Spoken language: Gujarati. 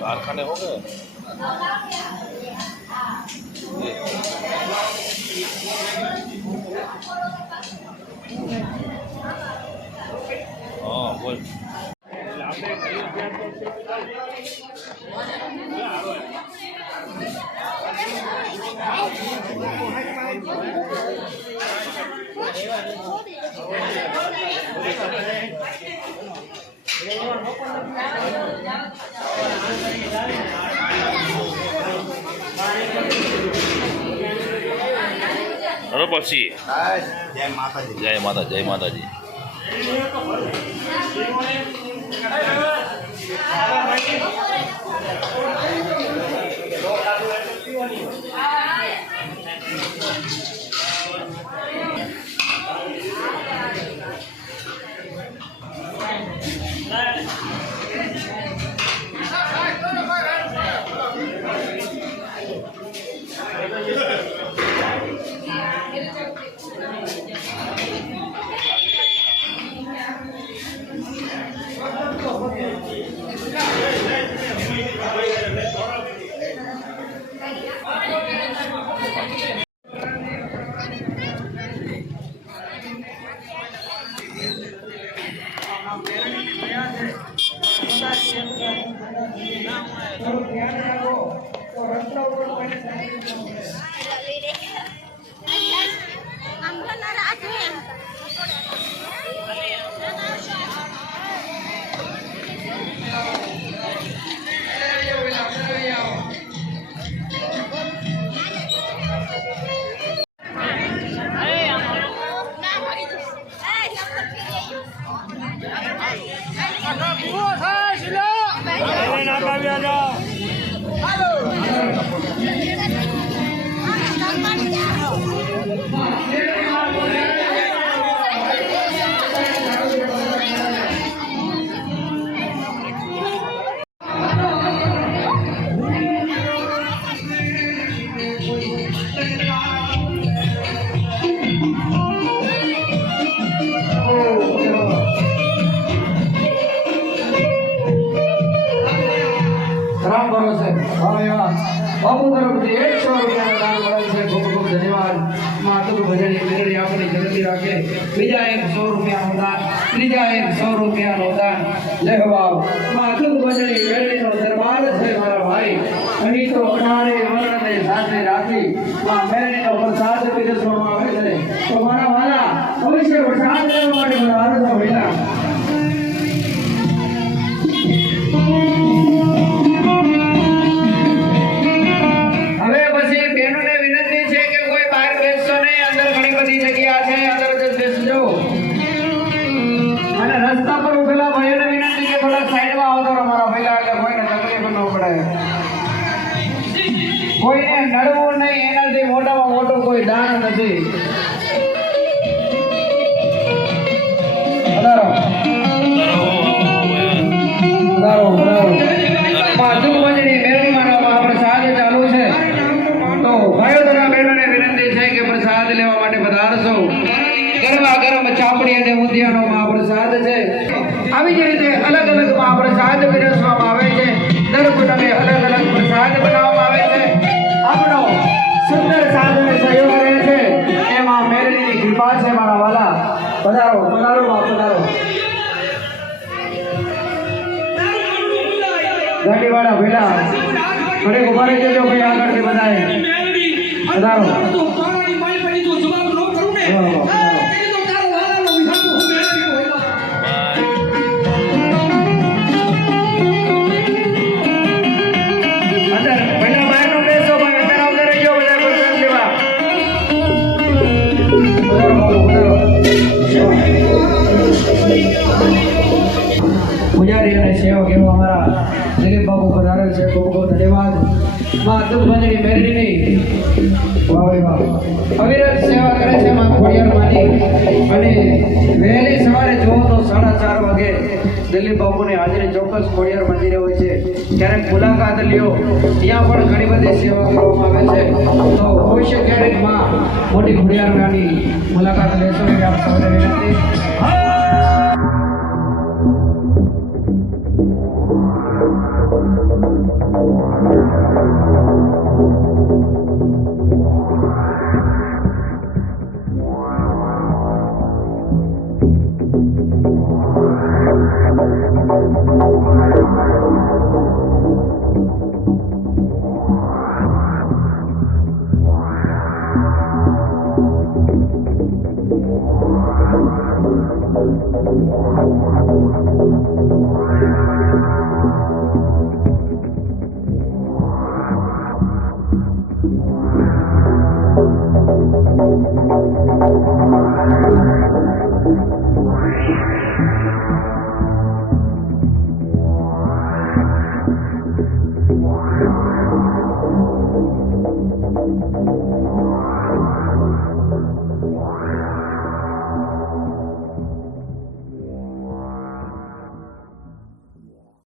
कारखाने हो गए। हाँ बोल। हेलो पक्षी जय माता जी। जय माता जय माता जी। राम भरोसे बाबू तरफથી 100 રૂપિયાનો દાન મળે છે. ખૂબ ખૂબ ધન્યવાદ. માતું ભજની મેળવી આપણી જગતી રાખે. બીજા 100 રૂપિયાનો દાન, ત્રીજા 100 રૂપિયાનો દાન. જય હો બાપ. માતું ભજની મેળવીનો દરબાર છે મારા ભાઈ. અહીં તો અનારે વર્ણને સાથે રાખી મેળવીનો પ્રસાદ પીરસવામાં આવે છે. તો મારા વાલા અવશ્ય પ્રસાદ લેવા માટે મારા આરસો ભેલા. કોઈને નડવું નહીં, એનાથી મોટામાં મોટું કોઈ દાન નથી. પ્રસાદ ચાલુ છે તો ભાઈઓ તથા બહેનોને વિનંતી છે કે પ્રસાદ લેવા માટે પધારશો. ગરમા ગરમ ચાપડી અને ઊંધિયાનો મહાપ્રસાદ છે. આવી જ રીતે અલગ અલગ મહાપ્રસાદ પીરસવામાં આવે છે. દર કુટુંબે અલગ અલગ પ્રસાદ બનાવવામાં આવે છે. આપણો સુંદર સાધન સહયોગ રહે છે. એમાં મેળવીની કૃપા છે મારા વાલા. પધારો પધારો બાપ પધારો. ગાડીવાળા ભેલા ઘરે ઉભા રહી જજો ભાઈ. આગળથી બધાએ પધારો. પૂજારી અને સેવક એવા અમારા દિલીપ બાબુ પધારેલ છે. ખૂબ ખૂબ ધન્યવાદ. માં દુઃખ ભજની મેળવીની અવિરત સેવા કરે છે માં ખોડિયાર માની. અને વહેલી સવારે જુઓ તો 4:30 વાગે દિલીપ બાબુની હાજરી ચોક્કસ ખોડિયાર મંદિરે હોય છે. ક્યારેક મુલાકાત લ્યો, ત્યાં પણ ઘણી બધી સેવા કરવામાં આવે છે. તો ભવિષ્ય ક્યારેક માં મોટી ખોડિયાર માની મુલાકાત લેશો એવી આપ સૌને વિનંતી. Thank you.